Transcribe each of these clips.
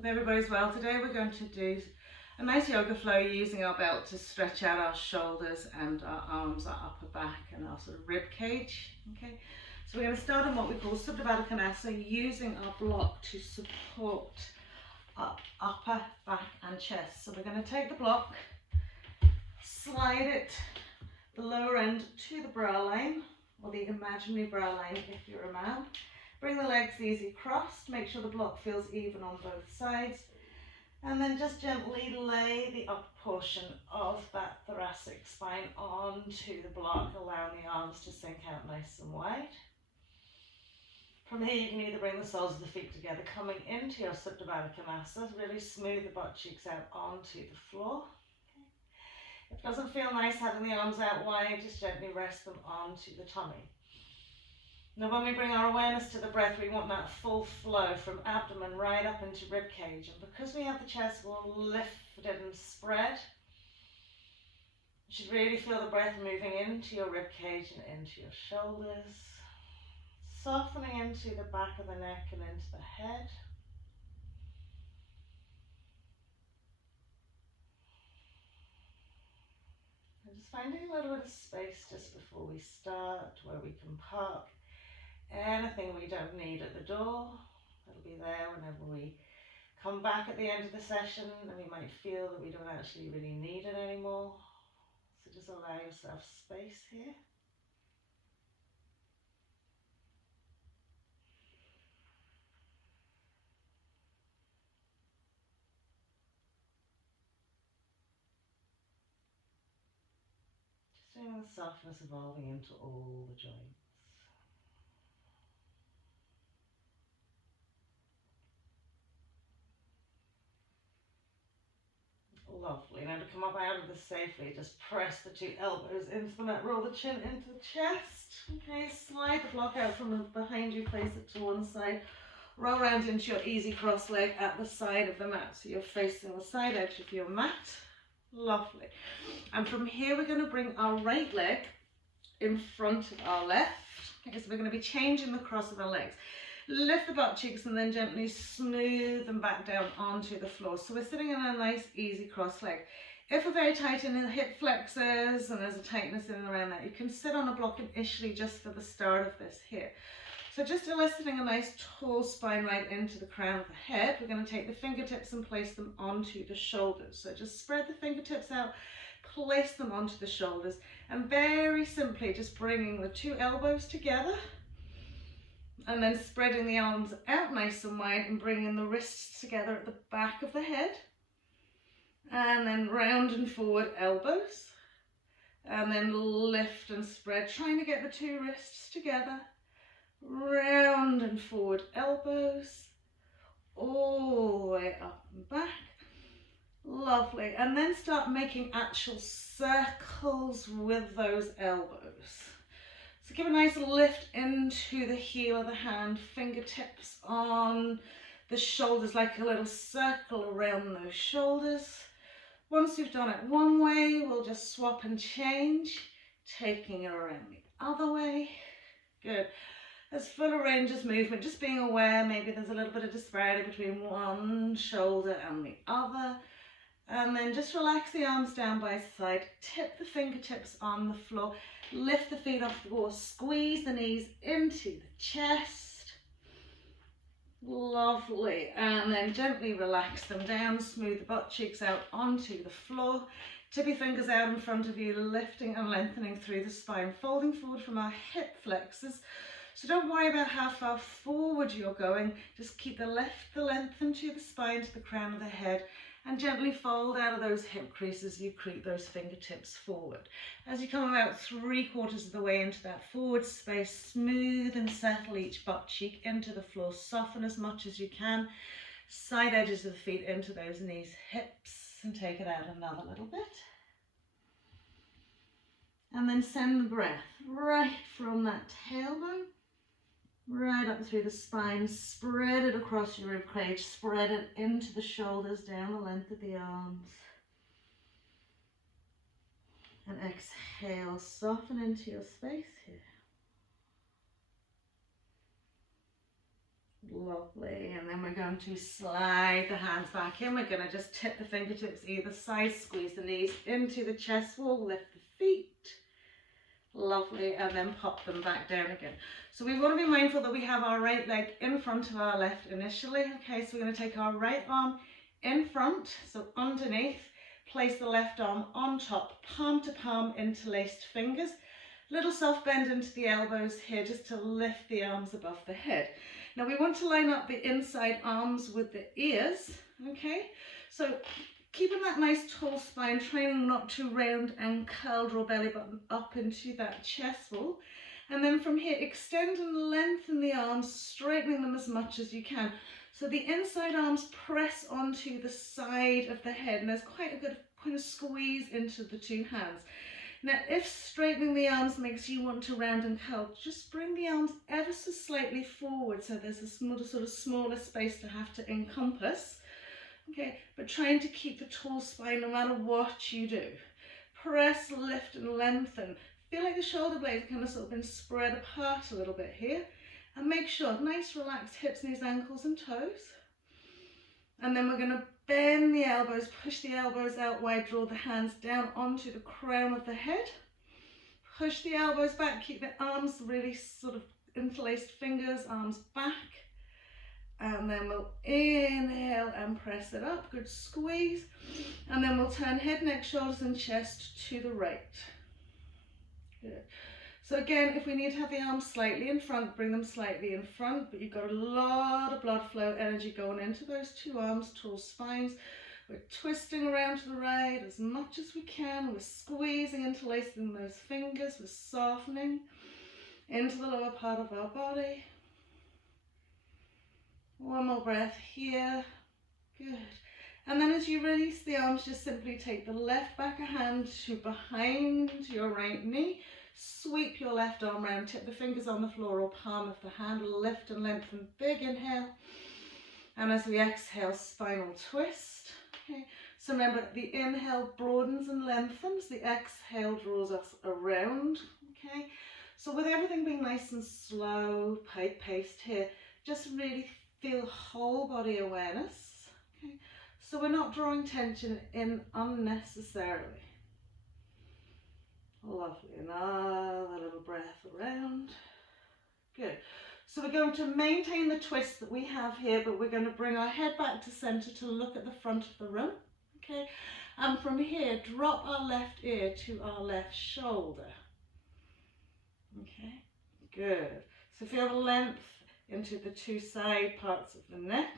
Hope everybody's well. Today we're going to do a nice yoga flow using our belt to stretch out our shoulders and our arms, our upper back and our sort of rib cage. Okay, so we're going to start on what we call Supta Baddha Konasana, using our block to support our upper back and chest. So we're going to take the block, slide it, the lower end to the brow line, or the imaginary brow line if you're a man. Bring the legs easy crossed, make sure the block feels even on both sides, and then just gently lay the upper portion of that thoracic spine onto the block, allowing the arms to sink out nice and wide. From here you can either bring the soles of the feet together, coming into your Supta Baddha Konasana, really smooth the butt cheeks out onto the floor. If it doesn't feel nice having the arms out wide, just gently rest them onto the tummy. Now when we bring our awareness to the breath, we want that full flow from abdomen right up into rib cage. And because we have the chest wall lifted and spread, you should really feel the breath moving into your rib cage and into your shoulders, softening into the back of the neck and into the head. And just finding a little bit of space just before we start, where we can park anything we don't need at the door. It'll be there whenever we come back at the end of the session, and we might feel that we don't actually really need it anymore. So just allow yourself space here. Just feeling the softness evolving into all the joints. Lovely. Now to come up out of this safely, just press the two elbows into the mat, roll the chin into the chest. Okay, slide the block out from behind you, place it to one side, roll around into your easy cross leg at the side of the mat. So you're facing the side edge of your mat. Lovely. And from here we're going to bring our right leg in front of our left. Okay, so we're going to be changing the cross of the legs. Lift the butt cheeks and then gently smooth them back down onto the floor. So we're sitting in a nice easy cross leg. If we're very tight in the hip flexors and there's a tightness in and around that, you can sit on a block initially just for the start of this here. So just eliciting a nice tall spine right into the crown of the head, we're going to take the fingertips and place them onto the shoulders. So just spread the fingertips out, place them onto the shoulders, and very simply just bringing the two elbows together, and then spreading the arms out nice and wide and bringing the wrists together at the back of the head. And then round and forward elbows. And then lift and spread, trying to get the two wrists together. Round and forward elbows. All the way up and back. Lovely. And then start making actual circles with those elbows. So give a nice lift into the heel of the hand, fingertips on the shoulders, like a little circle around those shoulders. Once you've done it one way, we'll just swap and change, taking it around the other way. Good. As full a range of movement, just being aware maybe there's a little bit of disparity between one shoulder and the other. And then just relax the arms down by side, tip the fingertips on the floor, lift the feet off the wall, squeeze the knees into the chest. Lovely. And then gently relax them down, smooth the butt cheeks out onto the floor. Tippy fingers out in front of you, lifting and lengthening through the spine, folding forward from our hip flexors. So don't worry about how far forward you're going, just keep the length into the spine to the crown of the head, and gently fold out of those hip creases. You creep those fingertips forward. As you come about 3/4 of the way into that forward space, smooth and settle each butt cheek into the floor. Soften as much as you can. Side edges of the feet into those knees, hips, and take it out another little bit. And then send the breath right from that tailbone, right up through the spine, spread it across your rib cage, spread it into the shoulders, down the length of the arms. And exhale, soften into your space here. Lovely. And then we're going to slide the hands back in. We're going to just tip the fingertips either side, squeeze the knees into the chest wall, lift the feet. Lovely, and then pop them back down again. So we want to be mindful that we have our right leg in front of our left initially. Okay, so we're going to take our right arm in front, so underneath, place the left arm on top, palm to palm, interlaced fingers. Little soft bend into the elbows here just to lift the arms above the head. Now we want to line up the inside arms with the ears, okay? So keeping that nice tall spine, trying not to round and curl, draw belly button up into that chest wall. And then from here, extend and lengthen the arms, straightening them as much as you can. So the inside arms press onto the side of the head, and there's quite a good kind of squeeze into the two hands. Now, if straightening the arms makes you want to round and curl, just bring the arms ever so slightly forward so there's a sort of smaller space to have to encompass. Okay, but trying to keep the tall spine no matter what you do. Press, lift and lengthen. Feel like the shoulder blades kind of sort of been spread apart a little bit here. And make sure, nice relaxed hips, knees, ankles and toes. And then we're going to bend the elbows, push the elbows out wide, draw the hands down onto the crown of the head. Push the elbows back, keep the arms really sort of interlaced fingers, arms back. And then we'll inhale and press it up, good squeeze. And then we'll turn head, neck, shoulders and chest to the right. Good. So again, if we need to have the arms slightly in front, bring them slightly in front, but you've got a lot of blood flow energy going into those two arms, tall spines. We're twisting around to the right as much as we can. We're squeezing, interlacing those fingers. We're softening into the lower part of our body. One more breath here. Good. And then as you release the arms, just simply take the left back of hand to behind your right knee. Sweep your left arm round, tip the fingers on the floor or palm of the hand, lift and lengthen, big inhale. And as we exhale, spinal twist. Okay. So remember, the inhale broadens and lengthens, the exhale draws us around. Okay. So with everything being nice and slow, paced here, just really feel whole body awareness. Okay. So we're not drawing tension in unnecessarily. Lovely, another little breath around. Good. So we're going to maintain the twist that we have here, but we're going to bring our head back to center to look at the front of the room. Okay. And from here, drop our left ear to our left shoulder. Okay. Good. So feel the length into the two side parts of the neck.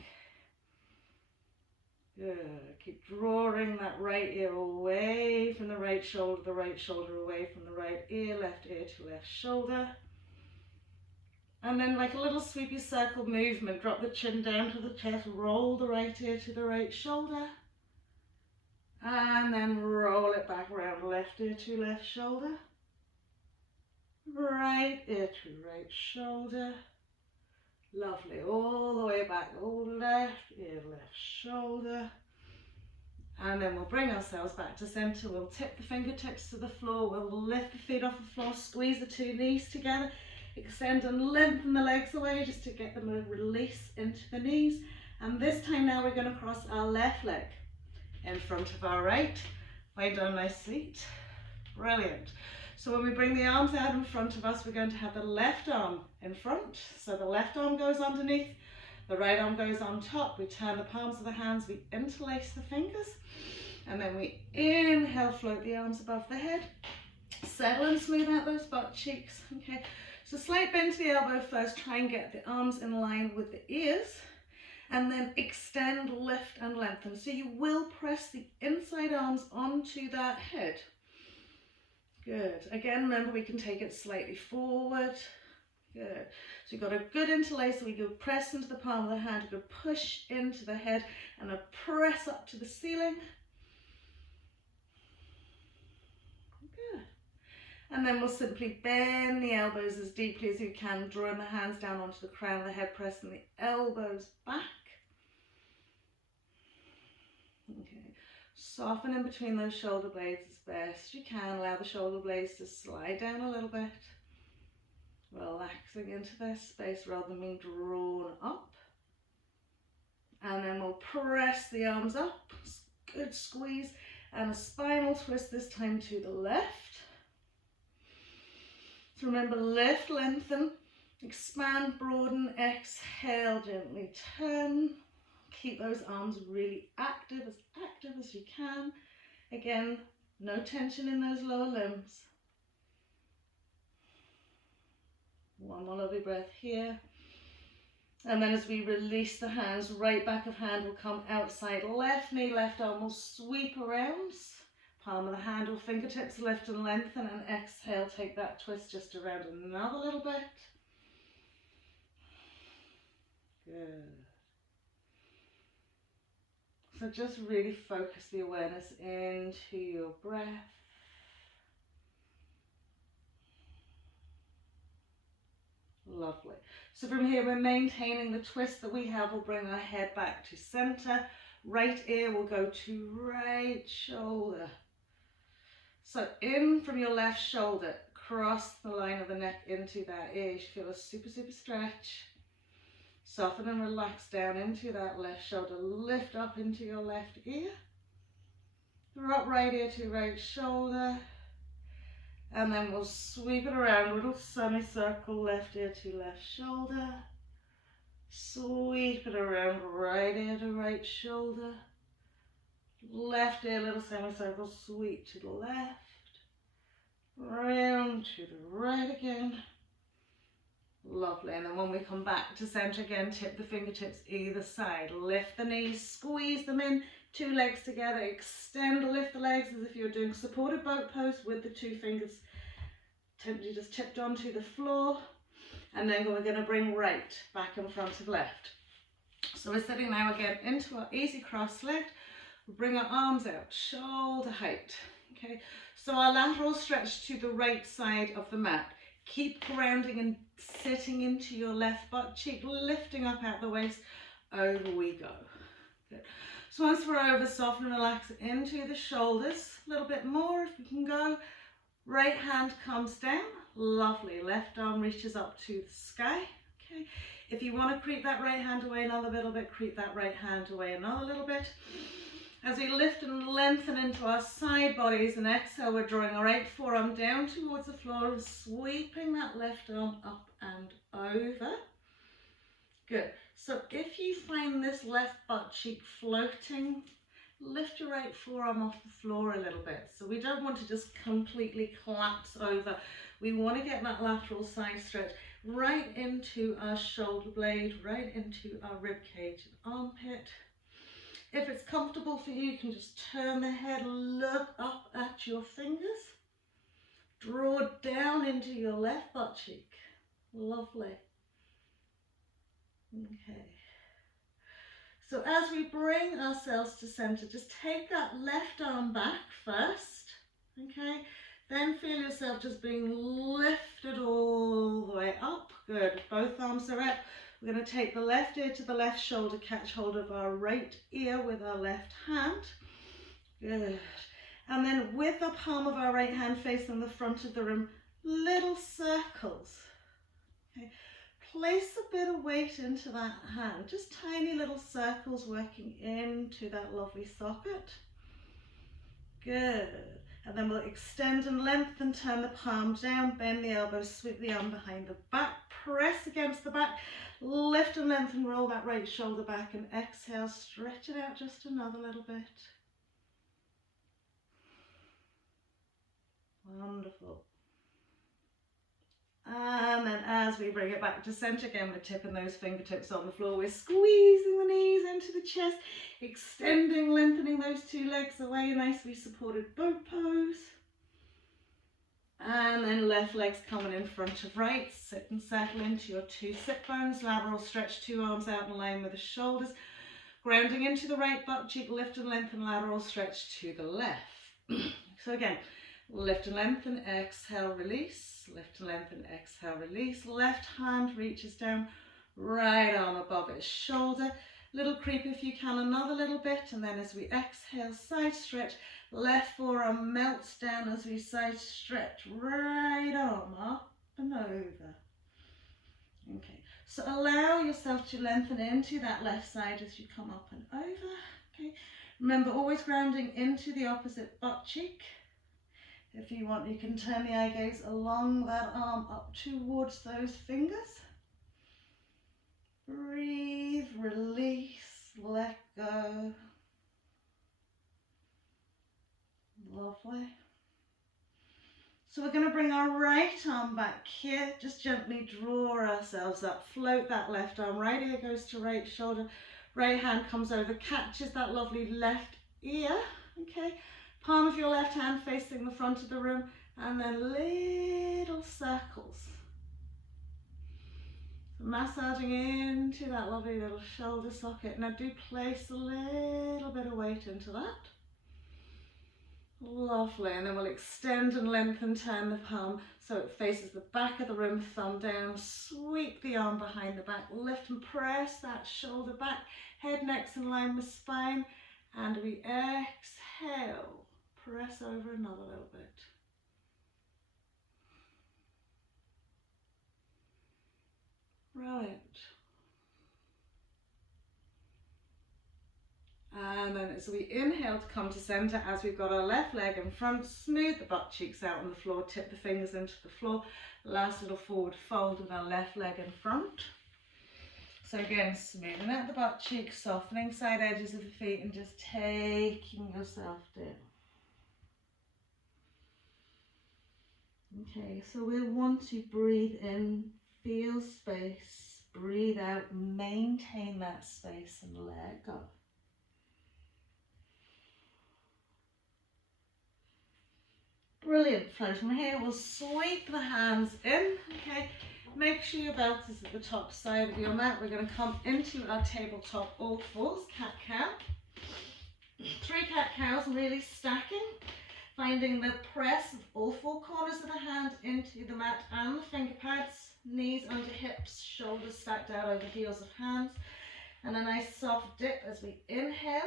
Good. Keep drawing that right ear away from the right shoulder away from the right ear to left shoulder. And then like a little sweepy circle movement, drop the chin down to the chest, roll the right ear to the right shoulder. And then roll it back around, left ear to left shoulder. Right ear to right shoulder. Lovely, all the way back, all left ear, left shoulder. And then we'll bring ourselves back to center. We'll tip the fingertips to the floor. We'll lift the feet off the floor, squeeze the two knees together, extend and lengthen the legs away just to get them a release into the knees. And this time now we're going to cross our left leg in front of our right. Way down, nice seat. Brilliant. So when we bring the arms out in front of us, we're going to have the left arm in front. So the left arm goes underneath, the right arm goes on top. We turn the palms of the hands, we interlace the fingers, and then we inhale, float the arms above the head. Settle and smooth out those butt cheeks. Okay, so slight bend to the elbow first, try and get the arms in line with the ears, and then extend, lift and lengthen. So you will press the inside arms onto that head. Good. Again, remember we can take it slightly forward. Good. So you've got a good interlace, so we go press into the palm of the hand, go push into the head and a press up to the ceiling. Good. And then we'll simply bend the elbows as deeply as you can, drawing the hands down onto the crown of the head, pressing the elbows back. Okay. Soften in between those shoulder blades as best you can. Allow the shoulder blades to slide down a little bit. Relaxing into their space rather than being drawn up. we'll press the arms up, good squeeze, and a spinal twist this time to the left. So remember, lift, lengthen, expand, broaden, exhale, gently turn. Keep those arms really active as you can. Again, no tension in those lower limbs. One more lovely breath here. And then as we release the hands, right back of hand will come outside left knee, left arm will sweep around. Palm of the hand or fingertips lift and lengthen, and exhale, take that twist just around another little bit. Good. So just really focus the awareness into your breath. Lovely. So from here, we're maintaining the twist that we have. We'll bring our head back to center. Right ear will go to right shoulder. So in from your left shoulder, cross the line of the neck into that ear. You should feel a super, super stretch. Soften and relax down into that left shoulder. Lift up into your left ear. Drop right ear to right shoulder. And then we'll sweep it around, little semicircle, left ear to left shoulder. Sweep it around, right ear to right shoulder. Left ear, little semicircle, sweep to the left. Round to the right again. Lovely. And then when we come back to center again, tip the fingertips either side. Lift the knees, squeeze them in. 2 legs together, extend, lift the legs as if you're doing supported boat pose with the 2 fingers you just tipped onto the floor. And then we're going to bring right back in front of left. So we're sitting now again into our easy cross leg. We'll bring our arms out, shoulder height. Okay, so our lateral stretch to the right side of the mat. Keep grounding and sitting into your left butt cheek, lifting up out the waist. Over we go. Good. So once we're over, soften and relax into the shoulders. A little bit more if we can go. Right hand comes down. Lovely. Left arm reaches up to the sky. Okay. If you want to creep that right hand away another little bit, creep that right hand away another little bit. As we lift and lengthen into our side bodies and exhale, we're drawing our right forearm down towards the floor and sweeping that left arm up and over. Good. So if you find this left butt cheek floating, lift your right forearm off the floor a little bit. So we don't want to just completely collapse over. We want to get that lateral side stretch right into our shoulder blade, right into our rib cage and armpit. If it's comfortable for you, you can just turn the head, look up at your fingers. Draw down into your left butt cheek. Lovely. Okay. So as we bring ourselves to center, just take that left arm back first. Okay. Then feel yourself just being lifted all the way up. Good. Both arms are up. We're going to take the left ear to the left shoulder, catch hold of our right ear with our left hand. Good. And then with the palm of our right hand facing the front of the room, little circles. Okay. Place a bit of weight into that hand, just tiny little circles working into that lovely socket. Good. And then we'll extend and lengthen, turn the palm down, bend the elbow, sweep the arm behind the back, press against the back, lift and lengthen, roll that right shoulder back and exhale, stretch it out just another little bit. Wonderful. And then as we bring it back to center again, we're tipping those fingertips on the floor. We're squeezing the knees into the chest, extending, lengthening those 2 legs away, nicely supported boat pose. And then left leg's coming in front of right. Sit and settle into your 2 sit bones. Lateral stretch, 2 arms out in line with the shoulders. Grounding into the right butt cheek, lift and lengthen, lateral stretch to the left. So again, lift and lengthen, exhale, release. Lift and lengthen, exhale, release. Left hand reaches down, right arm above its shoulder. Little creep if you can, another little bit. And then as we exhale, side stretch. Left forearm melts down as we side stretch. Right arm up and over. Okay, So allow yourself to lengthen into that left side as you come up and over. Okay. Remember, always grounding into the opposite butt cheek. If you want, you can turn the eye gaze along that arm up towards those fingers. Breathe, release, let go. Lovely. So we're going to bring our right arm back here. Just gently draw ourselves up. Float that left arm. Right ear goes to right shoulder. Right hand comes over, catches that lovely left ear. Okay. Palm of your left hand facing the front of the room. And then little circles. Massaging into that lovely little shoulder socket. Now do place a little bit of weight into that. Lovely, and then we'll extend and lengthen, turn the palm so it faces the back of the room, thumb down, sweep the arm behind the back, lift and press that shoulder back, head next in line with spine, and we exhale, press over another little bit. Brilliant. And then as we inhale to come to center, as we've got our left leg in front, smooth the butt cheeks out on the floor, tip the fingers into the floor, last little forward fold with our left leg in front. So again, smoothing out the butt cheeks, softening side edges of the feet and just taking yourself down. Okay, so we'll want to breathe in, feel space, breathe out, maintain that space and let go. Brilliant. Flow from here. We'll sweep the hands in. Okay. Make sure your belt is at the top side of your mat. We're going to come into our tabletop all fours, cat-cow. 3 cat-cows, really stacking. Finding the press of all 4 corners of the hand into the mat and the finger pads. Knees under hips, shoulders stacked out over heels of hands. And a nice soft dip as we inhale.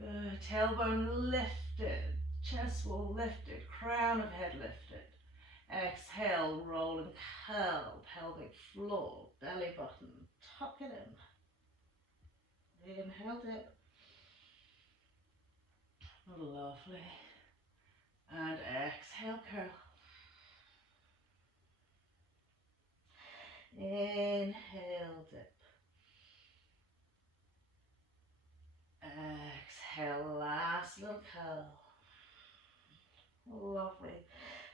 Good. Tailbone lifted. Chest wall lifted, crown of head lifted. Exhale, roll and curl, pelvic floor, belly button, tuck it in. Inhale, dip. Lovely. And exhale, curl. Inhale, dip. Exhale, last little curl. Lovely.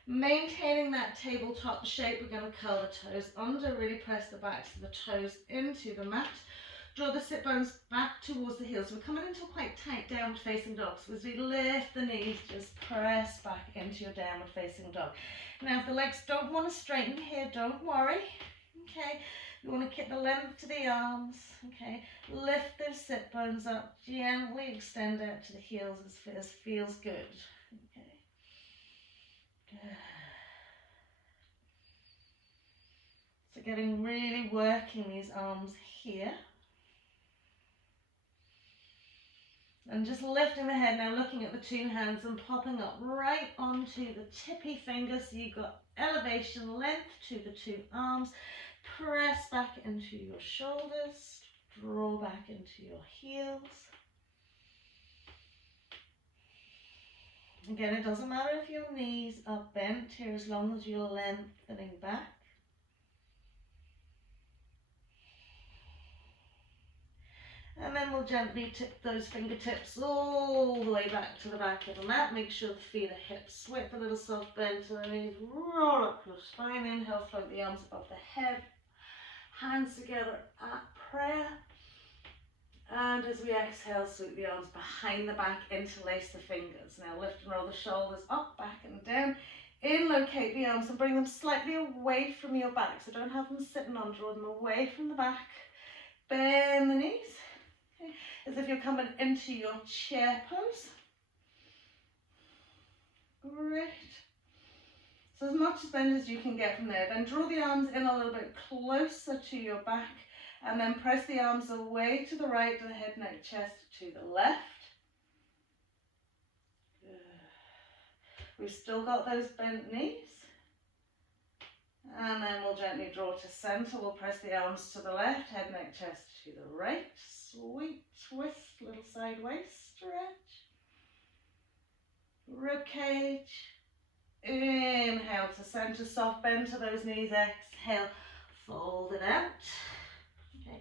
Maintaining that tabletop shape, we're going to curl the toes under, really press the backs of the toes into the mat. Draw the sit bones back towards the heels. We're coming into a quite tight downward facing dog. So as we lift the knees, just press back into your downward facing dog. Now if the legs don't want to straighten here, don't worry. Okay, you want to keep the length to the arms. Okay, lift those sit bones up, gently extend out to the heels as feels good. Okay. Good. So getting really working these arms here. And just lifting the head now, looking at the 2 hands and popping up right onto the tippy fingers. So you've got elevation, length to the 2 arms. Press back into your shoulders. Draw back into your heels. Again, it doesn't matter if your knees are bent here as long as you're lengthening back. And then we'll gently tip those fingertips all the way back to the back of the mat. Make sure the feet are hips width, a little soft bend to the knees. Roll up your spine. Inhale, float the arms above the head. Hands together at prayer. And as we exhale, sweep the arms behind the back, interlace the fingers. Now lift and roll the shoulders up, back and down. Inlocate the arms and bring them slightly away from your back. So don't have them sitting on, draw them away from the back. Bend the knees. Okay. As if you're coming into your chair pose. Great. So as much as bend as you can get from there. Then draw the arms in a little bit closer to your back. And then press the arms away to the right, to the head, neck, chest, to the left. Good. We've still got those bent knees. And then we'll gently draw to center. We'll press the arms to the left, head, neck, chest to the right. Sweet twist, little sideways stretch. Rib cage. Inhale to center, soft bend to those knees. Exhale, fold it out. Okay.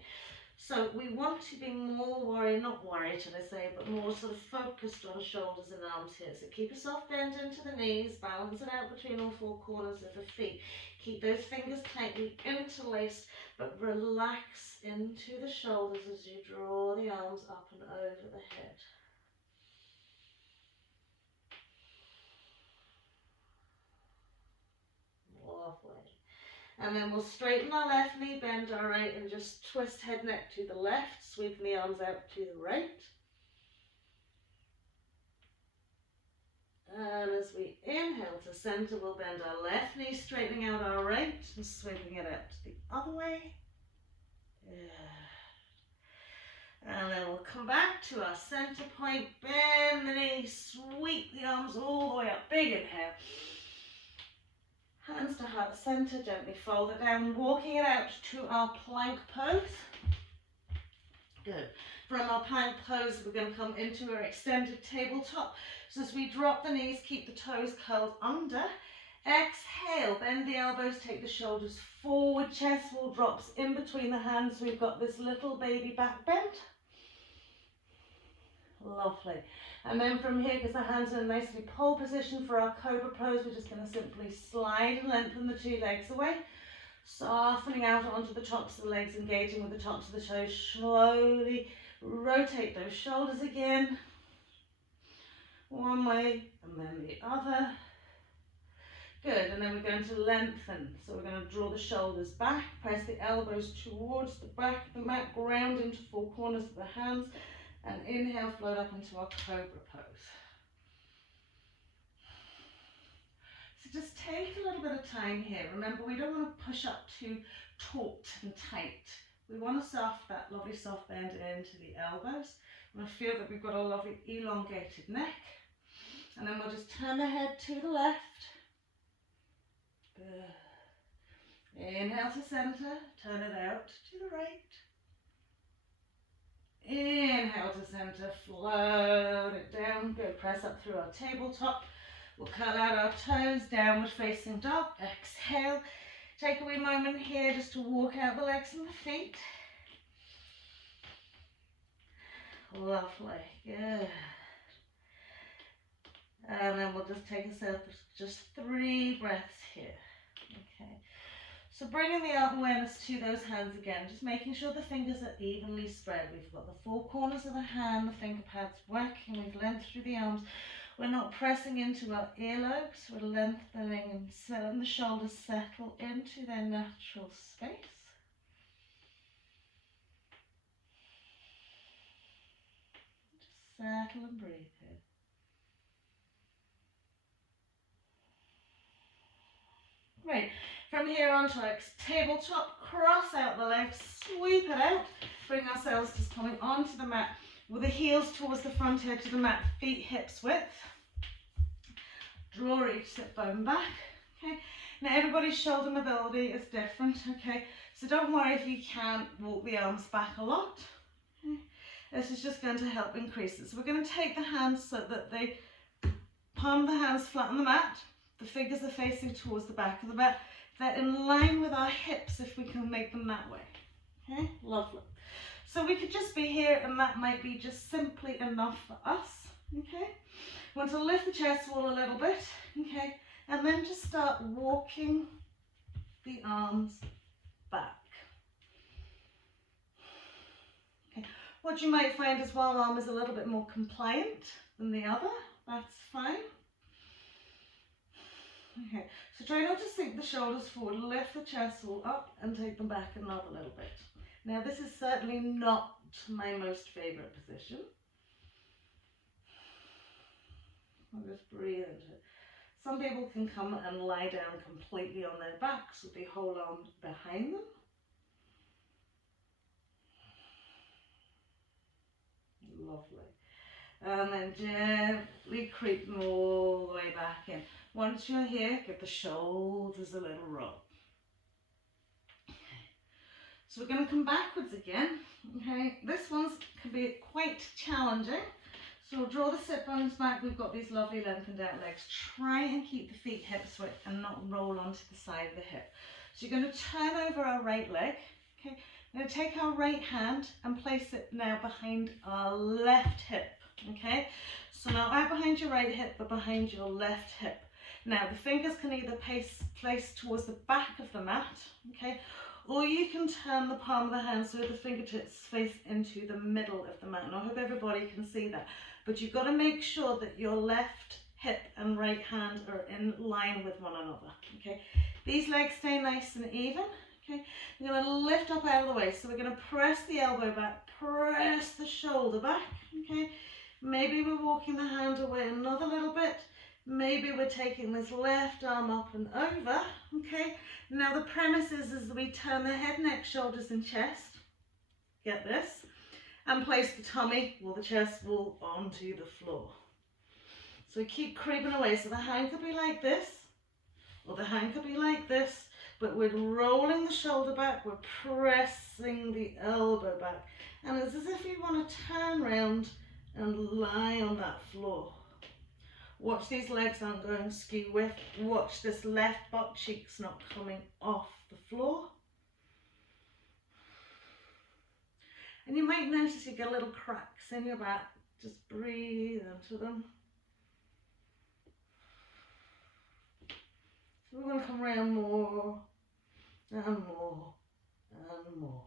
So we want to be more worried, not worried should I say, but more sort of focused on shoulders and arms here. So keep a soft bend into the knees, balance it out between all four corners of the feet. Keep those fingers tightly interlaced, but relax into the shoulders as you draw the arms up and over the head. Lovely. And then we'll straighten our left knee, bend our right, and just twist head, neck to the left, sweeping the arms out to the right. And as we inhale to center, we'll bend our left knee, straightening out our right, and sweeping it out to the other way. And then we'll come back to our center point, bend the knee, sweep the arms all the way up, big inhale. Hands to heart center, gently fold it down, walking it out to our plank pose. Good. From our plank pose, we're going to come into our extended tabletop. So as we drop the knees, keep the toes curled under. Exhale, bend the elbows, take the shoulders forward, chest will drops in between the hands. We've got this little baby back bend. Lovely. And then from here, because the hands are in a nicely pole position for our cobra pose, we're just going to simply slide and lengthen the two legs away. Softening out onto the tops of the legs, engaging with the tops of the toes. Slowly rotate those shoulders again. One way and then the other. Good, and then we're going to lengthen. So we're going to draw the shoulders back, press the elbows towards the back of the mat, ground into four corners of the hands. And inhale, float up into our cobra pose. So just take a little bit of time here. Remember, we don't want to push up too taut and tight. We want to that lovely soft bend into the elbows. We want to feel that we've got a lovely elongated neck. And then we'll just turn the head to the left. Good. Inhale to center, turn it out to the right. Inhale to center, float it down. Good, press up through our tabletop. We'll curl out our toes, downward facing dog. Exhale. Take a wee moment here just to walk out the legs and the feet. Lovely, good. And then we'll just take ourselves just 3 breaths here. Okay. So bringing the awareness to those hands again, just making sure the fingers are evenly spread. We've got the 4 corners of the hand, the finger pads working, we've lengthened through the arms. We're not pressing into our earlobes, we're lengthening and letting the shoulders settle into their natural space. Just settle and breathe here. Right. From here onto our tabletop, cross out the legs, sweep it out, bring ourselves just coming onto the mat with the heels towards the front edge of the mat, feet hips width. Draw each sit bone back. Okay. Now everybody's shoulder mobility is different. Okay. So don't worry if you can't walk the arms back a lot. Okay. This is just going to help increase it. So we're going to take the hands so that they palm the hands flat on the mat. The fingers are facing towards the back of the mat. They're in line with our hips if we can make them that way. Okay, lovely. So we could just be here and that might be just simply enough for us. Okay, want to lift the chest wall a little bit. Okay, and then just start walking the arms back. Okay, what you might find is one arm is a little bit more compliant than the other. That's fine. Okay, so try not to sink the shoulders forward, lift the chest all up and take them back another little bit. Now this is certainly not my most favourite position. I'll just breathe into it. Some people can come and lie down completely on their backs with the whole arm behind them. Lovely. And then gently creep them all the way back in. Once you're here, give the shoulders a little roll. So we're going to come backwards again. Okay, this one's can be quite challenging. So we'll draw the sit bones back. We've got these lovely lengthened out legs. Try and keep the feet hips width and not roll onto the side of the hip. So you're going to turn over our right leg. Okay, we're going to take our right hand and place it now behind our left hip. Okay, so now out behind your right hip, but behind your left hip. Now the fingers can either place towards the back of the mat, okay, or you can turn the palm of the hand so the fingertips face into the middle of the mat. And I hope everybody can see that. But you've got to make sure that your left hip and right hand are in line with one another, okay. These legs stay nice and even, okay. We're going to lift up out of the way. So we're going to press the elbow back, press the shoulder back, okay. Maybe we're walking the hand away another little bit. Maybe we're taking this left arm up and over, okay. Now the premise is that we turn the head, neck, shoulders and chest, get this, and place the tummy or the chest wall onto the floor. So we keep creeping away. So the hand could be like this, or the hand could be like this, but we're rolling the shoulder back, we're pressing the elbow back, and it's as if you want to turn around and lie on that floor. Watch these legs aren't going skew with. Watch this left butt cheeks not coming off the floor. And you might notice you get little cracks in your back. Just breathe into them. So we're going to come around more and more and more.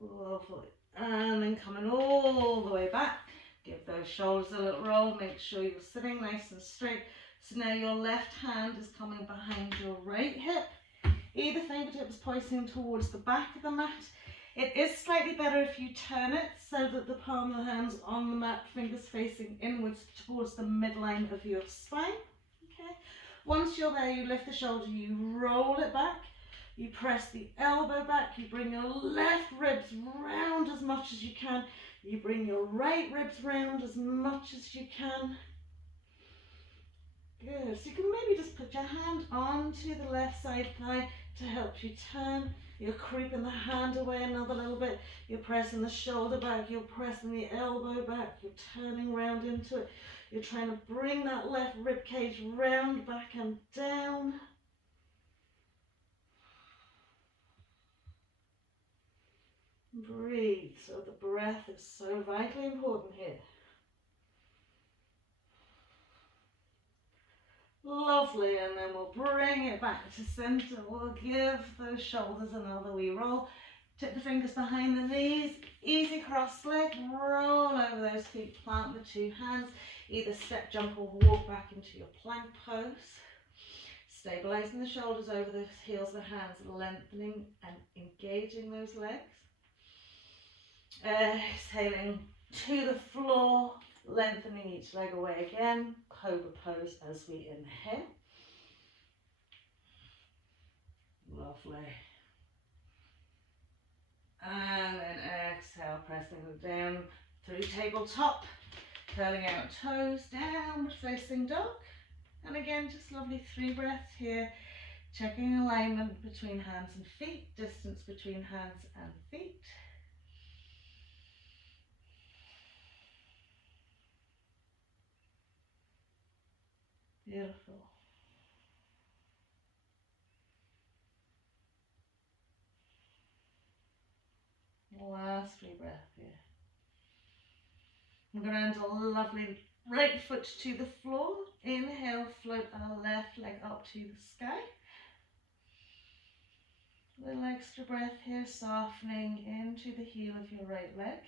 Lovely. And then coming all the way back. Give those shoulders a little roll, make sure you're sitting nice and straight. So now your left hand is coming behind your right hip. Either fingertip is pointing towards the back of the mat. It is slightly better if you turn it so that the palm of the hand's on the mat, fingers facing inwards towards the midline of your spine. Okay. Once you're there, you lift the shoulder, you roll it back, you press the elbow back, you bring your left ribs round as much as you can. You bring your right ribs round as much as you can. Good. So you can maybe just put your hand onto the left side thigh to help you turn. You're creeping the hand away another little bit. You're pressing the shoulder back. You're pressing the elbow back. You're turning round into it. You're trying to bring that left rib cage round, back and down. Breathe. So the breath is so vitally important here. Lovely, and then we'll bring it back to center. We'll give those shoulders another wee roll. Tip the fingers behind the knees. Easy cross leg. Roll over those feet. Plant the two hands. Either step, jump or walk back into your plank pose. Stabilizing the shoulders over the heels of the hands. Lengthening and engaging those legs. Exhaling to the floor, lengthening each leg away again, cobra pose as we inhale. Lovely. And then exhale, pressing down through tabletop, curling out toes, downward facing dog. And again, just lovely 3 breaths here, checking alignment between hands and feet, distance between hands and feet. Beautiful. Last 3 breaths here. We're going to end a lovely right foot to the floor. Inhale, float our left leg up to the sky. A little extra breath here, softening into the heel of your right leg.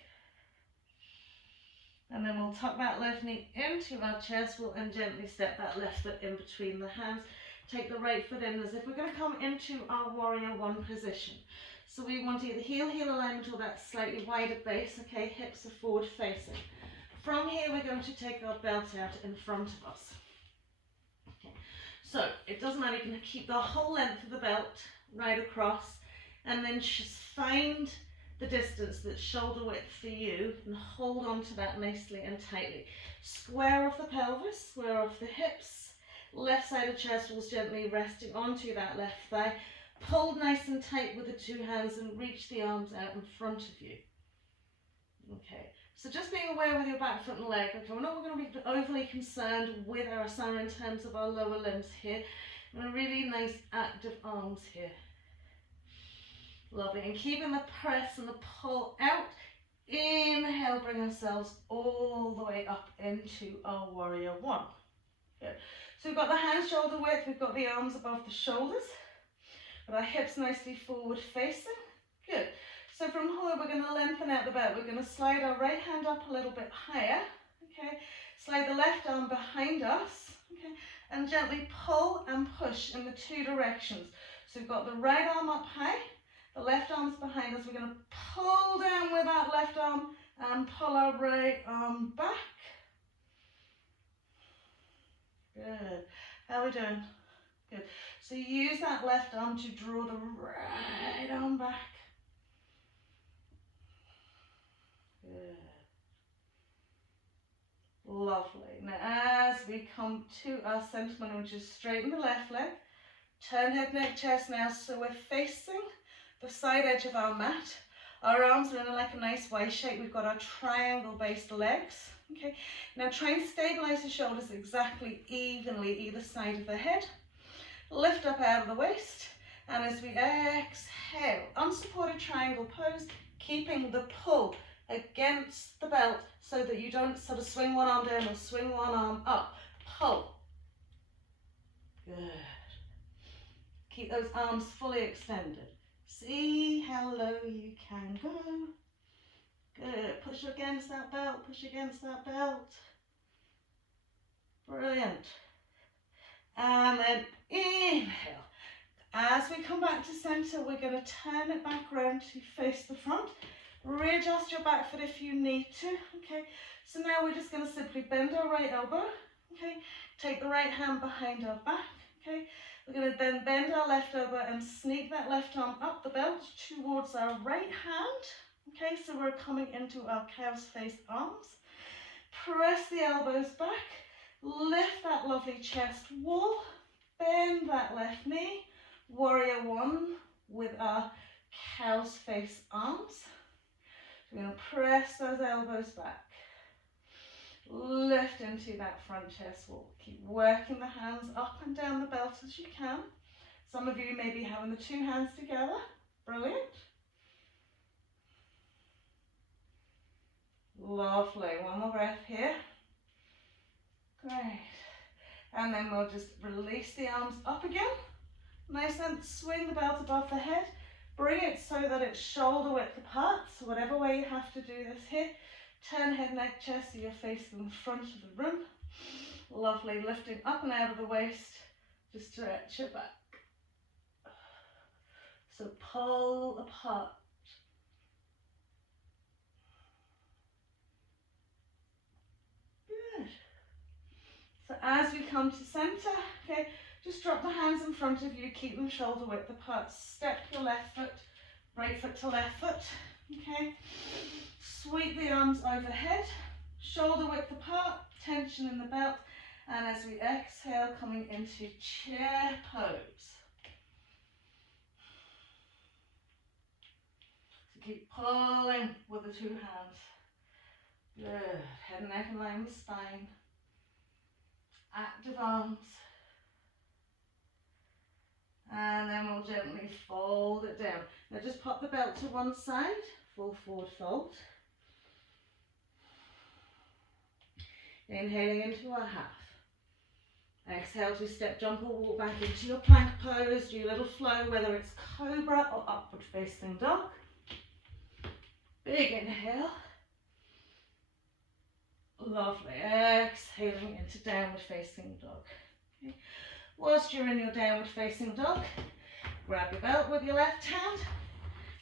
And then we'll tuck that left knee into our chest. We'll and gently step that left foot in between the hands. Take the right foot in as if we're going to come into our warrior one position. So we want either heel alignment or that slightly wider base. Okay, hips are forward facing. From here, we're going to take our belt out in front of us. Okay. So it doesn't matter, you can keep the whole length of the belt right across and then just find the distance that's shoulder width for you and hold on to that nicely and tightly. Square off the pelvis, square off the hips, left side of chest walls gently resting onto that left thigh. Hold nice and tight with the two hands and reach the arms out in front of you. Okay, so just being aware with your back foot and leg. Okay, we're not going to be overly concerned with our asana in terms of our lower limbs here. And really nice active arms here. Lovely. And keeping the press and the pull out. Inhale, bring ourselves all the way up into our warrior one. Good. So we've got the hands shoulder width, we've got the arms above the shoulders, with our hips nicely forward facing. Good. So from here we're going to lengthen out the belt. We're going to slide our right hand up a little bit higher. Okay. Slide the left arm behind us. Okay. And gently pull and push in the two directions. So we've got the right arm up high. The left arm's behind us. We're going to pull down with that left arm and pull our right arm back. Good. How are we doing? Good. So use that left arm to draw the right arm back. Good. Lovely. Now as we come to our sentiment, which is straighten the left leg, turn head, neck, chest now, so we're facing the side edge of our mat. Our arms are in like a nice Y shape. We've got our triangle based legs. Okay, now try and stabilize the shoulders exactly evenly either side of the head. Lift up out of the waist, and as we exhale, unsupported triangle pose, keeping the pull against the belt so that you don't sort of swing one arm down or swing one arm up. Pull. Good. Keep those arms fully extended. See how low you can go. Good. Push against that belt. Push against that belt. Brilliant. And then inhale. As we come back to center, we're going to turn it back around to face the front. Readjust your back foot if you need to. Okay. So now we're just going to simply bend our right elbow. Okay. Take the right hand behind our back. Okay. We're going to then bend our left elbow and sneak that left arm up the belt towards our right hand. Okay, so we're coming into our cow's face arms. Press the elbows back. Lift that lovely chest wall. Bend that left knee. Warrior one with our cow's face arms. We're going to press those elbows back. Lift into that front chest wall. Keep working the hands up and down the belt as you can. Some of you may be having the two hands together. Brilliant. Lovely. One more breath here. Great. And then we'll just release the arms up again. Nice and swing the belt above the head. Bring it so that it's shoulder width apart. So whatever way you have to do this here. Turn head, neck, chest so you're facing the front of the room. Lovely. Lifting up and out of the waist to stretch it back. So pull apart. Good. So as we come to center, okay, just drop the hands in front of you, keep them shoulder width apart. Step your left foot, right foot to left foot, okay. Sweep the arms overhead, shoulder width apart, tension in the belt, and as we exhale, coming into chair pose. So keep pulling with the two hands. Good. Head and neck in line with spine. Active arms. And then we'll gently fold it down. Now just pop the belt to one side, full forward fold. Inhaling into our half. Exhale to step, jump or walk back into your plank pose. Do your little flow, whether it's cobra or upward facing dog. Big inhale. Lovely. Exhaling into downward facing dog. Okay. Whilst you're in your downward facing dog, grab your belt with your left hand.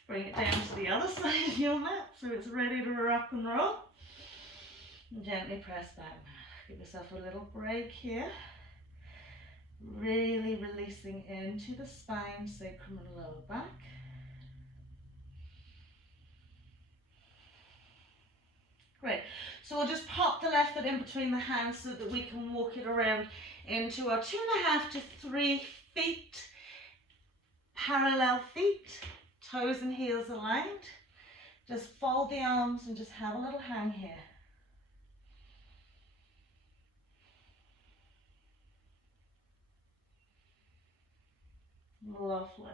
Bring it down to the other side of your mat so it's ready to rock and roll. And gently press back. Give yourself a little break here. Really releasing into the spine, sacrum and lower back. Great. So we'll just pop the left foot in between the hands so that we can walk it around into our 2.5 to 3 feet Parallel feet, toes and heels aligned. Just fold the arms and just have a little hang here. Lovely.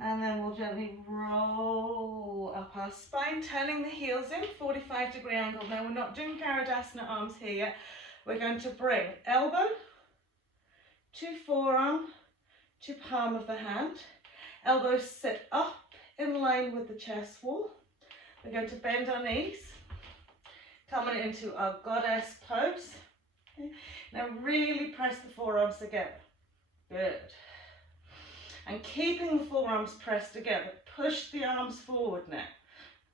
And then we'll gently roll up our spine, turning the heels in, 45-degree angle. Now we're not doing Paradasana arms here yet. We're going to bring elbow to forearm to palm of the hand. Elbows sit up in line with the chest wall. We're going to bend our knees, coming into our goddess pose. Okay. Now really press the forearms together. Good. And keeping the forearms pressed together, push the arms forward now.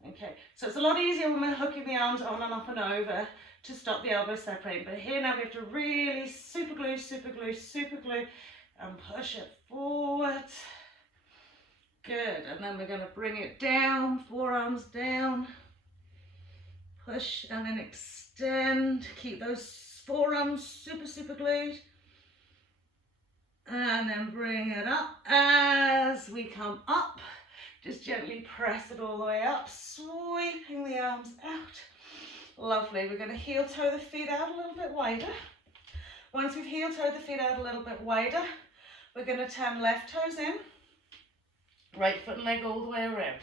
Okay, so it's a lot easier when we're hooking the arms on and up and over to stop the elbows separating. But here now we have to really super glue, super glue, super glue, and push it forward. Good, and then we're going to bring it down, forearms down. Push and then extend. Keep those forearms super, super glued. And then bring it up. As we come up, just gently press it all the way up, sweeping the arms out. Lovely. We're going to heel toe the feet out a little bit wider. Once we've heel toed the feet out a little bit wider, we're going to turn left toes in, right foot and leg all the way around.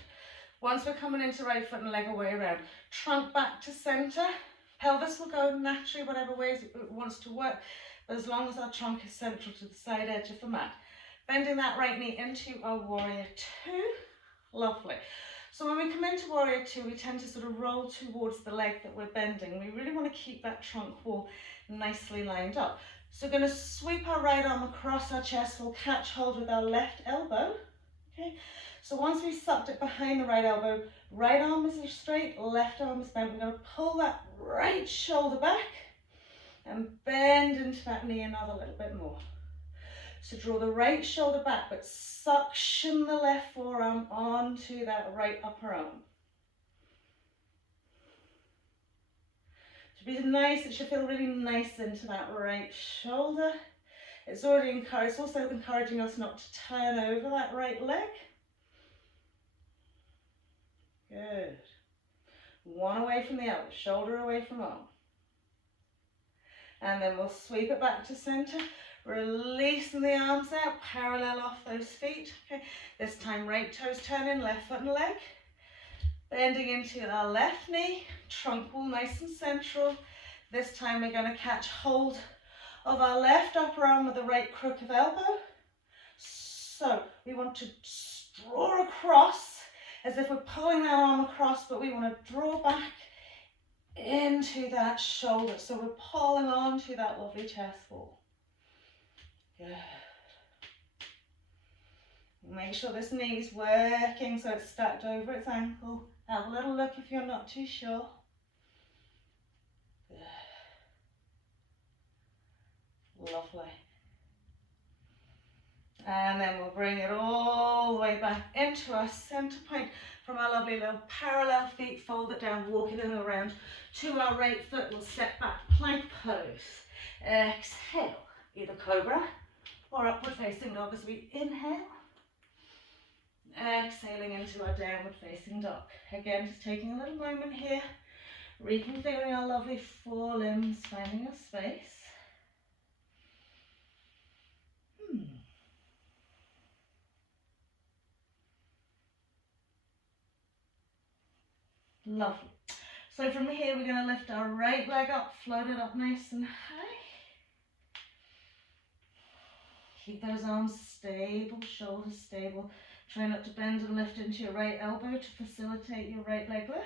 Once we're coming into right foot and leg all the way around, trunk back to center. Pelvis will go naturally whatever ways it wants to work, but as long as our trunk is central to the side edge of the mat. Bending that right knee into our warrior two. Lovely. So when we come into warrior two, we tend to sort of roll towards the leg that we're bending. We really want to keep that trunk wall nicely lined up. So we're going to sweep our right arm across our chest. We'll catch hold with our left elbow. Okay. So once we've sucked it behind the right elbow, right arm is straight, left arm is bent. We're going to pull that right shoulder back and bend into that knee another little bit more. So draw the right shoulder back, but suction the left forearm onto that right upper arm. To be nice, it should feel really nice into that right shoulder. It's already encouraged, it's also encouraging us not to turn over that right leg. Good. One away from the other, shoulder away from arm. And then we'll sweep it back to center, releasing the arms out, parallel off those feet. Okay. This time right toes turn in, left foot and leg. Bending into our left knee, trunk wall nice and central. This time we're going to catch hold of our left upper arm with the right crook of elbow. So we want to draw across as if we're pulling that arm across, but we want to draw back into that shoulder. So we're pulling onto that lovely chest wall. Good. Make sure this knee's working so it's stacked over its ankle. Have a little look if you're not too sure. Good. Lovely. And then we'll bring it all the way back into our center point from our lovely little parallel feet. Fold it down, walking in and around to our right foot. We'll step back, plank pose. Exhale, either cobra or upward facing dog as we inhale. Exhaling into our downward facing dog. Again, just taking a little moment here, reconfiguring our lovely forelimbs, finding a space. Lovely. So from here, we're going to lift our right leg up, float it up nice and high. Keep those arms stable, shoulders stable. Try not to bend and lift into your right elbow to facilitate your right leg lift.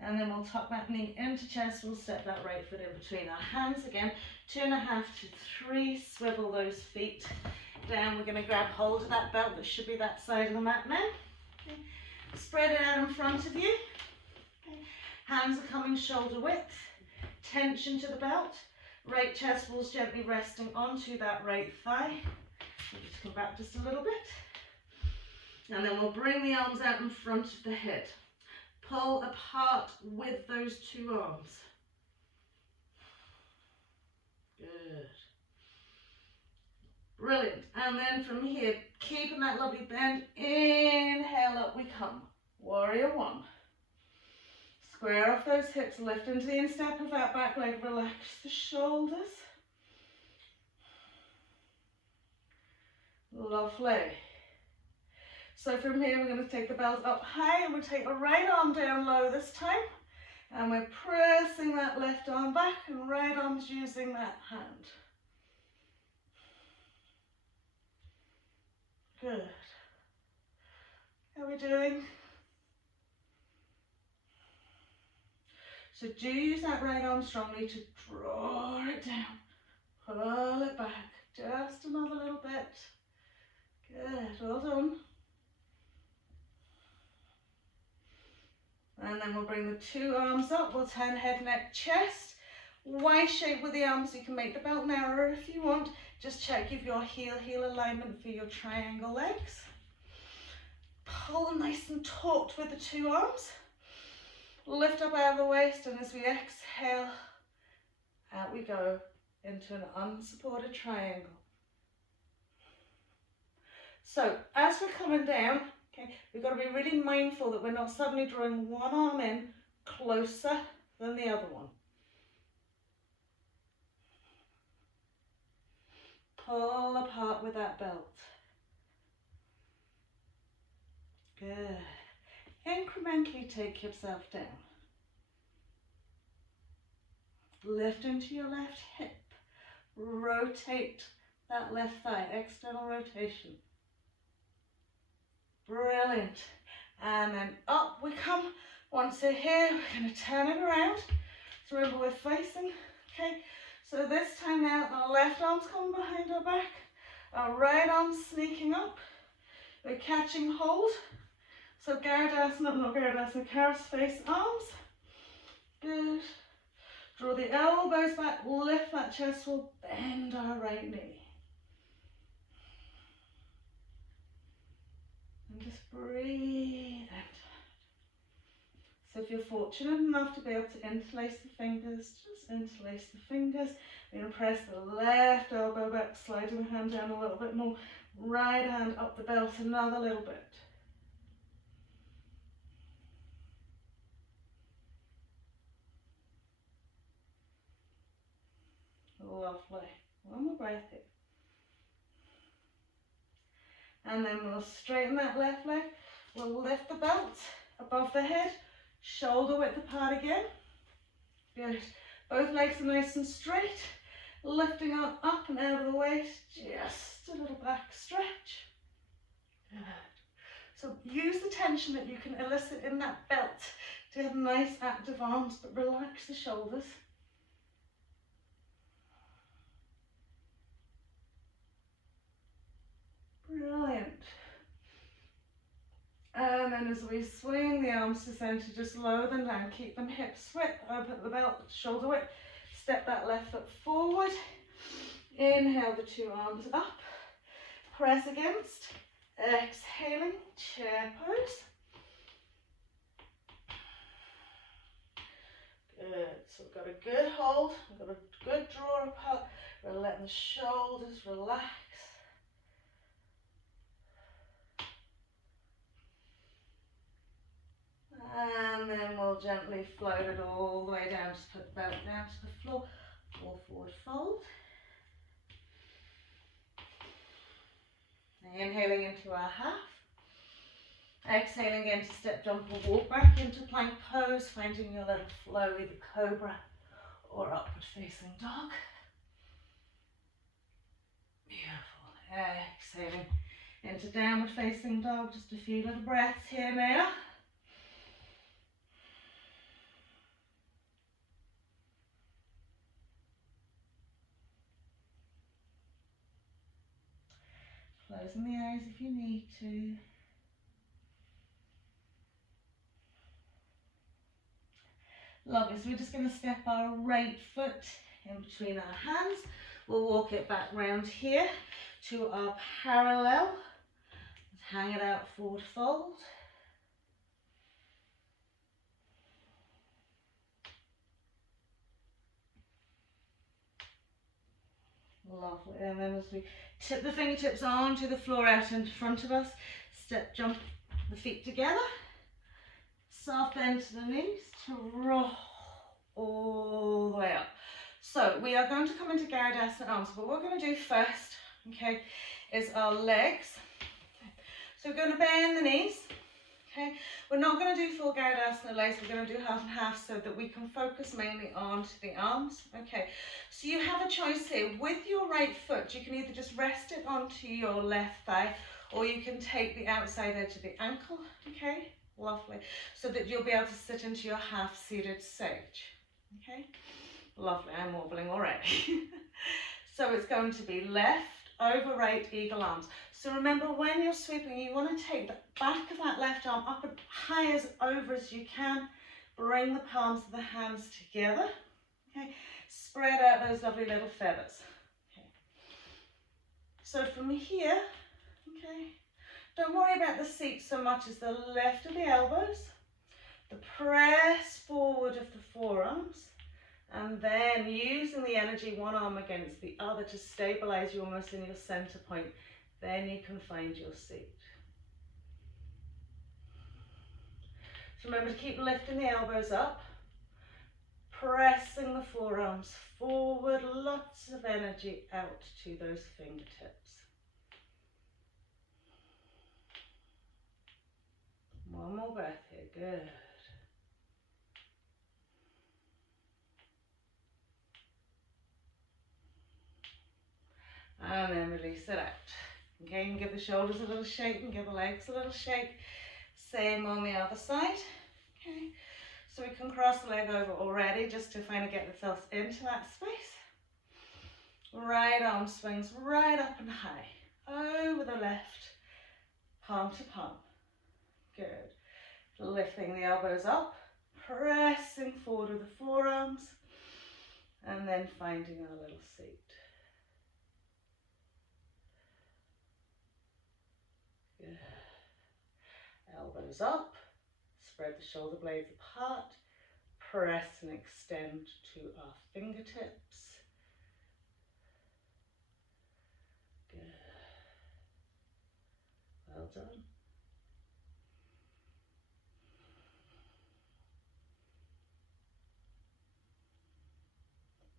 And then we'll tuck that knee into chest. We'll step that right foot in between our hands again. 2.5 to 3. Swivel those feet down. We're going to grab hold of that belt that should be that side of the mat now. Okay. Spread it out in front of you. Okay. Hands are coming shoulder width. Tension to the belt. Right chest wall's gently resting onto that right thigh. We'll just come back just a little bit. And then we'll bring the arms out in front of the head. Pull apart with those two arms. Good. Brilliant. And then from here, keeping that lovely bend, inhale, up we come. Warrior one. Square off those hips, lift into the instep of that back leg, relax the shoulders. Lovely. So from here, we're going to take the belt up high and we'll take the right arm down low this time. And we're pressing that left arm back and right arm's using that hand. Good. How are we doing? So do use that right arm strongly to draw it down. Pull it back. Just another little bit. Good. Well done. And then we'll bring the two arms up. We'll turn head, neck, chest. Y shape with the arms. You can make the belt narrower if you want. Just check if your heel alignment for your triangle legs. Pull nice and taut with the two arms. Lift up out of the waist, and as we exhale, out we go into an unsupported triangle. So as we're coming down, okay, we've got to be really mindful that we're not suddenly drawing one arm in closer than the other one. Pull apart with that belt. Good. Incrementally take yourself down. Lift into your left hip. Rotate that left thigh, external rotation. Brilliant. And then up we come. Once we're here, we're going to turn it around. So remember, we're facing, okay? So this time now, our left arm's coming behind our back. Our right arm's sneaking up. We're catching hold. So Garudasana, not Garudasana, Kara's face arms. Good. Draw the elbows back, lift that chest, we'll bend our right knee. And just breathe out. So if you're fortunate enough to be able to interlace the fingers, just interlace the fingers. We're going to press the left elbow back, sliding the hand down a little bit more. Right hand up the belt another little bit. Lovely. One more breath here. And then we'll straighten that left leg. We'll lift the belt above the head, shoulder width apart again. Good. Both legs are nice and straight. Lifting up and out of the waist. Just a little back stretch. Good. So use the tension that you can elicit in that belt to have nice active arms, but relax the shoulders. Brilliant. And then as we swing the arms to center, just lower them down, keep them hips width, open the belt, shoulder width, step that left foot forward, inhale the two arms up, press against, exhaling, chair pose. Good, so we've got a good hold, we've got a good draw apart, we're letting the shoulders relax. And then we'll gently float it all the way down, just put the belt down to the floor, fall forward fold. Inhaling into our half. Exhaling into step, jump or walk back into plank pose, finding your little flow, either cobra or upward facing dog. Beautiful. Exhaling into downward facing dog, just a few little breaths here now. Closing the eyes if you need to. Lovely, so we're just going to step our right foot in between our hands. We'll walk it back round here to our parallel. Let's hang it out, forward fold. Lovely. And then as we tip the fingertips onto the floor out in front of us, step, jump the feet together. Soft bend to the knees to roll all the way up. So we are going to come into Garudasana arms, but what we're going to do first, okay, is our legs. So we're going to bend the knees, okay. We're not going to do full Garudasana legs, we're going to do half and half so that we can focus mainly onto the arms, okay. So you have a choice here. With your right foot, you can either just rest it onto your left thigh, or you can take the outside edge of the ankle, okay. Lovely. So that you'll be able to sit into your half-seated sage. Okay? Lovely. I'm wobbling already. So it's going to be left over right eagle arms. So remember, when you're sweeping, you want to take the back of that left arm up as high as over as you can. Bring the palms of the hands together. Okay? Spread out those lovely little feathers. Okay. So from here, okay, don't worry about the seat so much as the lift of the elbows, the press forward of the forearms, and then using the energy one arm against the other to stabilize you almost in your center point. Then you can find your seat. So remember to keep lifting the elbows up, pressing the forearms forward, lots of energy out to those fingertips. One more breath here, good. And then release it out. Okay, and give the shoulders a little shake and give the legs a little shake. Same on the other side. Okay, so we can cross the leg over already just to kind of get ourselves into that space. Right arm swings right up and high, over the left, palm to palm. Good. Lifting the elbows up, pressing forward with the forearms, and then finding our little seat. Good. Elbows up, spread the shoulder blades apart, press and extend to our fingertips. Good. Well done.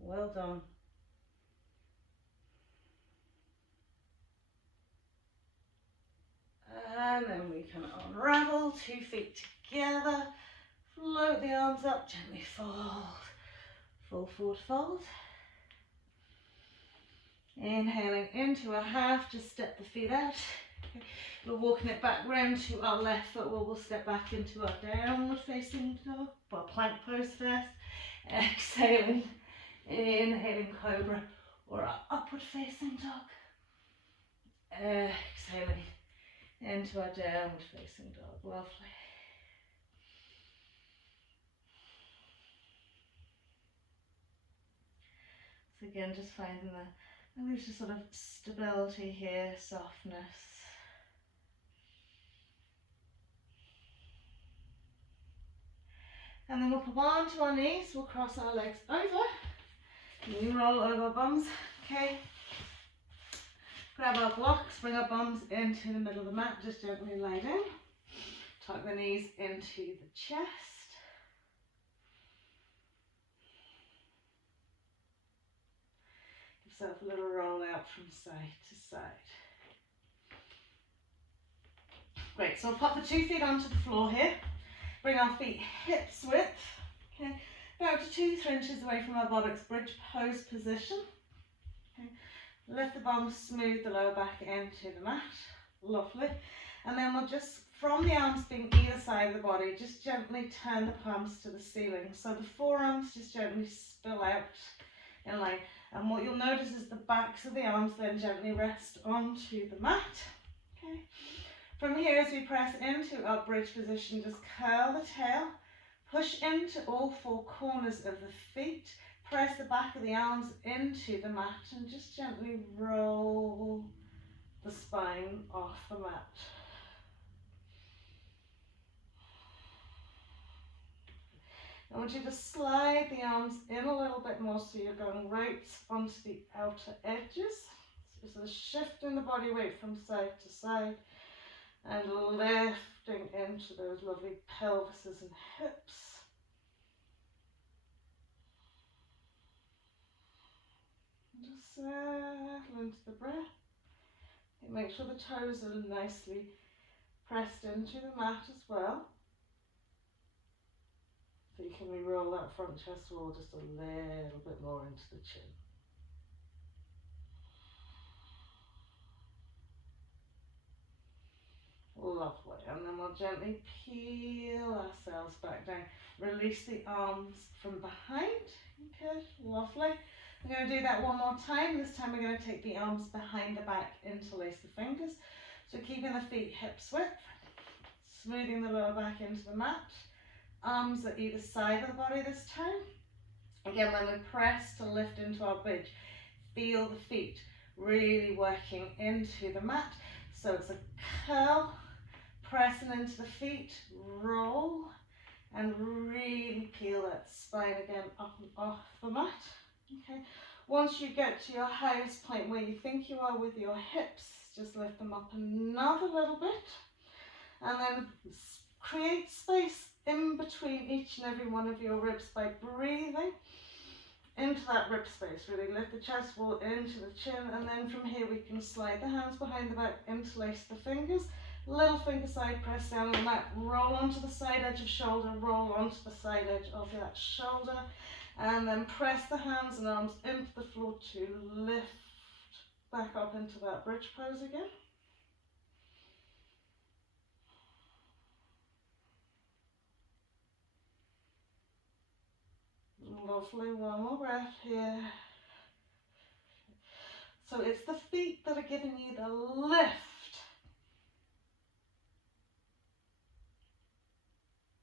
Well done. And then we can unravel, 2 feet together, float the arms up, gently fold, full forward fold. Inhaling into a half, just step the feet out. We're walking it back round to our left foot, where we'll step back into our downward facing dog, or plank pose first. Exhaling, inhaling cobra, or our upward facing dog. Exhaling into our downward facing dog. Lovely. So again, just finding there's just sort of stability here, softness. And then we'll come on to our knees, we'll cross our legs over, and roll over our bums, okay? Grab our blocks, bring our bums into the middle of the mat, just gently lie down. Tuck the knees into the chest. Give yourself a little roll out from side to side. Great, so we'll pop the 2 feet onto the floor here. Bring our feet hips width, okay, about to 2 inches away from our buttocks, bridge pose position. Okay. Lift the bum, smooth the lower back into the mat. Lovely. And then we'll just, from the arms being either side of the body, just gently turn the palms to the ceiling. So the forearms just gently spill out in line. And what you'll notice is the backs of the arms then gently rest onto the mat. Okay. From here, as we press into our bridge position, just curl the tail, push into all 4 corners of the feet, press the back of the arms into the mat, and just gently roll the spine off the mat. I want you to slide the arms in a little bit more so you're going right onto the outer edges. So it's a shift in the body weight from side to side and lifting into those lovely pelvises and hips. And just settle into the breath. And make sure the toes are nicely pressed into the mat as well. So you can re-roll that front chest wall just a little bit more into the chin. Lovely. And then we'll gently peel ourselves back down. Release the arms from behind. Okay, lovely. We're going to do that one more time. This time we're going to take the arms behind the back, interlace the fingers. So keeping the feet hips width, smoothing the lower back into the mat. Arms at either side of the body this time. Again, when we press to lift into our bridge, feel the feet really working into the mat. So it's a curl, pressing into the feet, roll, and really peel that spine again up and off the mat. Okay. Once you get to your highest point where you think you are with your hips, just lift them up another little bit, and then create space in between each and every one of your ribs by breathing into that rib space. Really lift the chest wall into the chin, and then from here we can slide the hands behind the back, interlace the fingers, little finger side press down on the mat, roll onto the side edge of shoulder, roll onto the side edge of that shoulder, and then press the hands and arms into the floor to lift back up into that bridge pose again. Lovely, one more breath here. So it's the feet that are giving you the lift.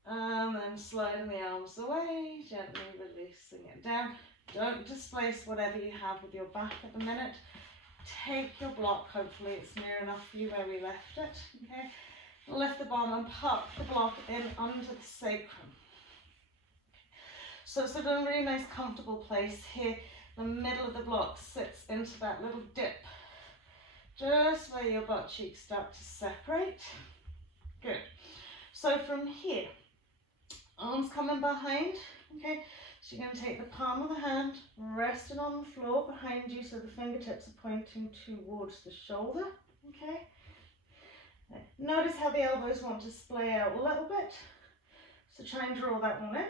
And then sliding the arms away, gently releasing it down. Don't displace whatever you have with your back at the minute. Take your block, hopefully it's near enough for you where we left it. Okay. Lift the bottom and pop the block in under the sacrum. So it's a really nice comfortable place here. The middle of the block sits into that little dip, just where your butt cheeks start to separate. Good. So from here, arms coming behind, okay? So you're going to take the palm of the hand, resting on the floor behind you so the fingertips are pointing towards the shoulder, okay? Notice how the elbows want to splay out a little bit. So try and draw that one in.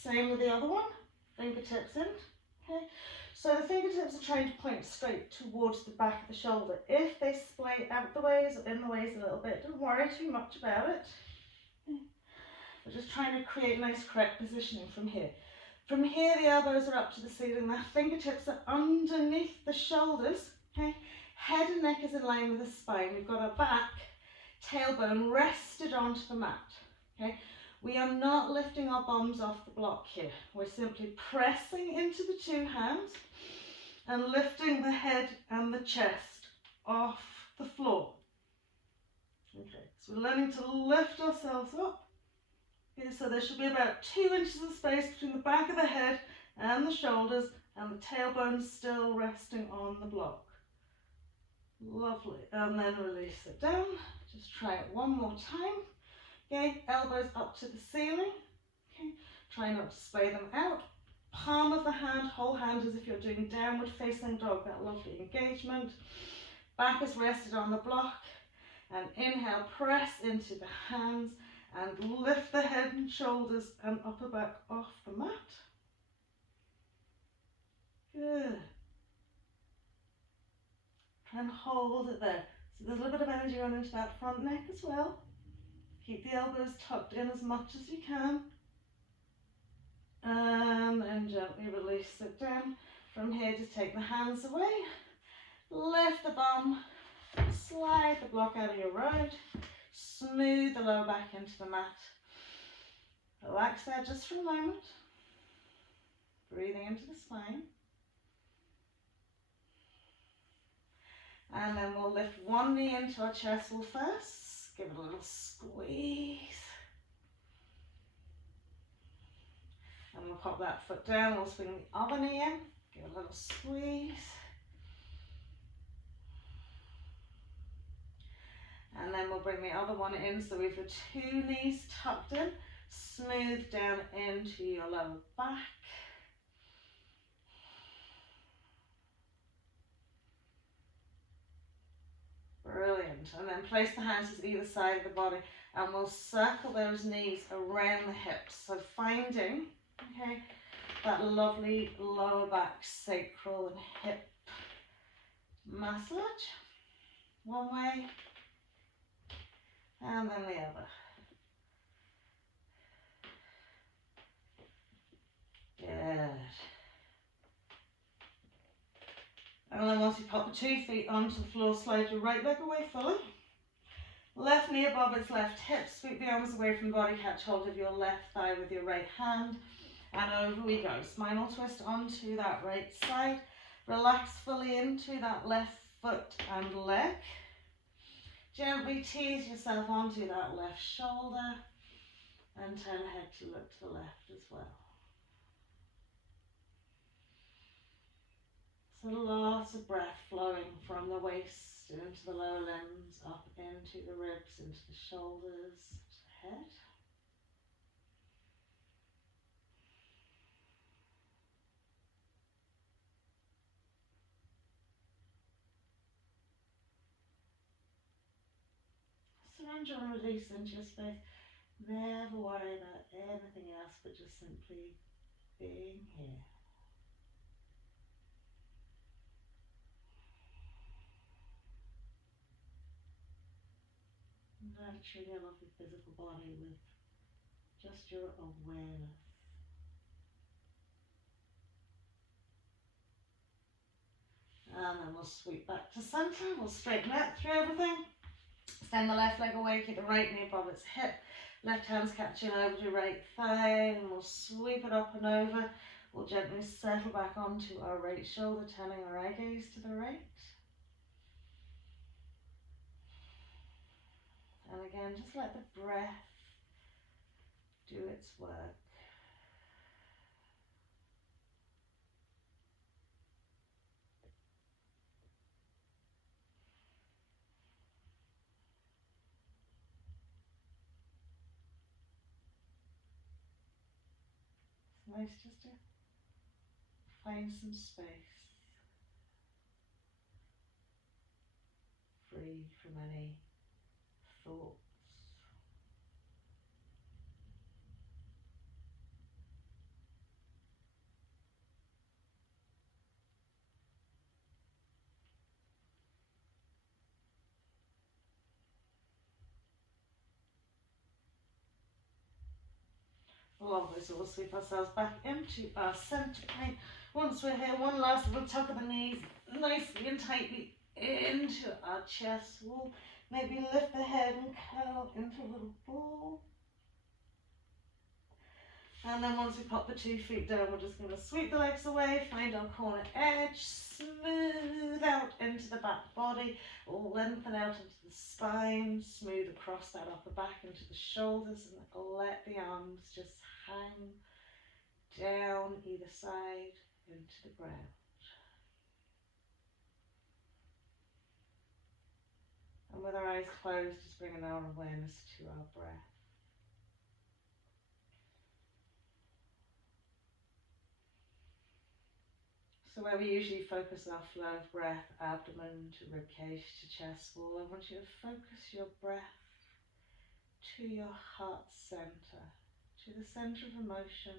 Same with the other one, fingertips in, okay? So the fingertips are trying to point straight towards the back of the shoulder. If they splay out the ways or in the ways a little bit, don't worry too much about it. We're just trying to create nice correct positioning from here. From here, the elbows are up to the ceiling, the fingertips are underneath the shoulders, okay? Head and neck is in line with the spine. We've got our back, tailbone rested onto the mat, okay? We are not lifting our bums off the block here. We're simply pressing into the two hands and lifting the head and the chest off the floor. Okay, so we're learning to lift ourselves up. Okay, so there should be about 2 inches of space between the back of the head and the shoulders, and the tailbone still resting on the block. Lovely. And then release it down. Just try it one more time. Okay, elbows up to the ceiling. Okay, try not to splay them out. Palm of the hand, whole hand as if you're doing downward facing dog, that lovely engagement. Back is rested on the block. And inhale, press into the hands and lift the head and shoulders and upper back off the mat. Good. Try and hold it there. So there's a little bit of energy running into that front neck as well. Keep the elbows tucked in as much as you can. And then gently release it down. From here, just take the hands away. Lift the bum. Slide the block out of your road. Smooth the lower back into the mat. Relax there just for a moment. Breathing into the spine. And then we'll lift one knee into our chest wall first. Give it a little squeeze. pop that foot down, we'll swing the other knee in, give a little squeeze. And then we'll bring the other one in, so we've the two knees tucked in, smooth down into your lower back. Brilliant. And then place the hands to either side of the body, and we'll circle those knees around the hips. So finding, okay, that lovely lower back, sacral and hip massage. One way, and then the other. Good. And then once you pop the 2 feet onto the floor, slide your right leg away fully. Left knee above its left hip, sweep the arms away from the body, catch hold of your left thigh with your right hand, and over we go. Spinal twist onto that right side. Relax fully into that left foot and leg. Gently tease yourself onto that left shoulder, and turn the head to look to the left as well. So lots of breath flowing from the waist into the lower limbs, up into the ribs, into the shoulders, to the head. Surrender and release into your space. Never worry about anything else, but just simply being here. Nurturing your lovely physical body with just your awareness. And then we'll sweep back to center. We'll straighten out through everything. Extend the left leg away, keep the right knee above its hip. Left hand's catching over your right thigh, and we'll sweep it up and over. We'll gently settle back onto our right shoulder, turning our eye gaze to the right. And again, just let the breath do its work. It's nice just to find some space, free from any thoughts. Lovely, so we'll sweep ourselves back into our center point. Once we're here, one last little tuck of the knees, nicely and tightly into our chest wall. Maybe lift the head and curl into a little ball. And then once we pop the 2 feet down, we're just going to sweep the legs away, find our corner edge, smooth out into the back body, lengthen out into the spine, smooth across that upper back into the shoulders, and let the arms just hang down either side into the ground. And with our eyes closed, just bringing our awareness to our breath. So where we usually focus our flow of breath, abdomen to ribcage to chest wall, I want you to focus your breath to your heart center, to the center of emotion.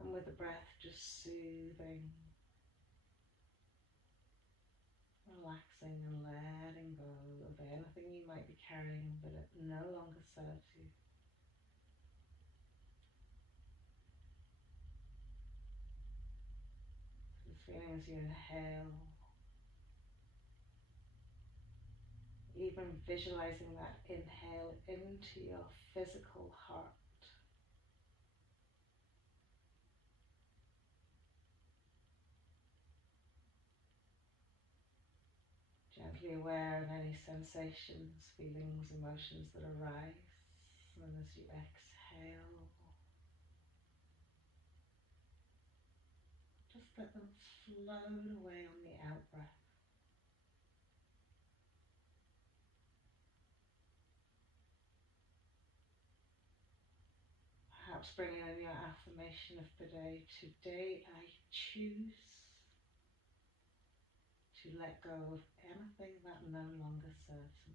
And with the breath just soothing, relaxing and letting go of anything you might be carrying but it no longer serves you. Feeling as you inhale, even visualizing that inhale into your physical heart. Gently aware of any sensations, feelings, emotions that arise. And then as you exhale, just let them float away on the out breath. Perhaps bringing in your affirmation of the day. Today I choose to let go of anything that no longer serves me.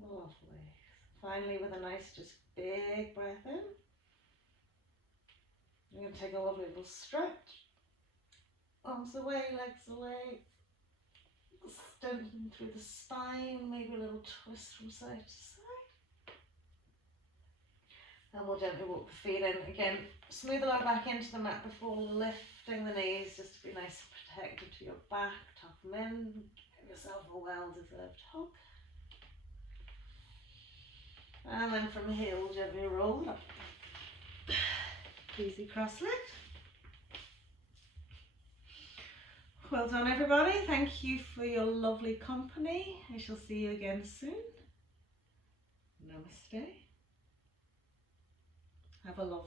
Lovely. Finally, with a nice, just big breath in, you're going to take a lovely little stretch. Arms away, legs away. Extending through the spine, maybe a little twist from side to side. And we'll gently walk the feet in. Again, smooth the lower back into the mat before lifting the knees, just to be nice and protected to your back. Tuck them in. Give yourself a well-deserved hug. And then from here, we'll gently roll up. Easy cross-legged. Well done, everybody. Thank you for your lovely company. I shall see you again soon. Namaste. Have a lovely